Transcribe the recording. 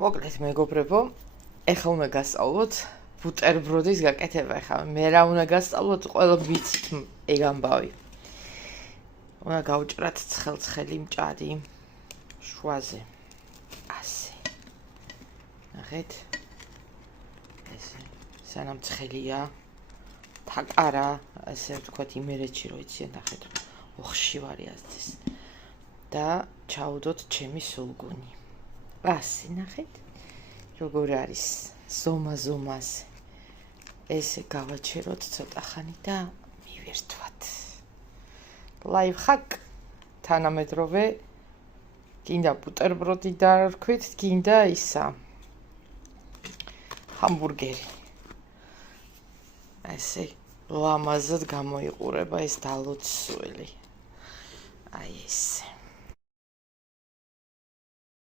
მოკლედ მეგობრებო, ეხლა უნდა გასწავლოთ ბუტერბროდის გაკეთება. ეხლა მე რა უნდა გასწავლოთ, ყველა ვიცით ეგ ამბავი. უნდა გავჭრათ ცხელ-ცხელი მჭადი შუაზე. ასე. ნახეთ. ესე, სანამ ცხელია, თაკარა, ასე ვთქვათ, იმერეთში რო იციან, ნახეთ, ოხშივარი ასდეს. და ჩაუდოთ ჩემი სულგუნი. ასე, ნახეთ, როგორ არის ზომა-ზომაზე. ესე გავაჩეროთ ცოტა ხანი და მივერთვათ. ლაიფჰაკ, თანამედროვე, გინდა ბუტერბროდი დავარქვით, გინდა ისა ჰამბურგერი. ესე ლამაზად გამოიყურება ეს დალოცველი. აი ესე.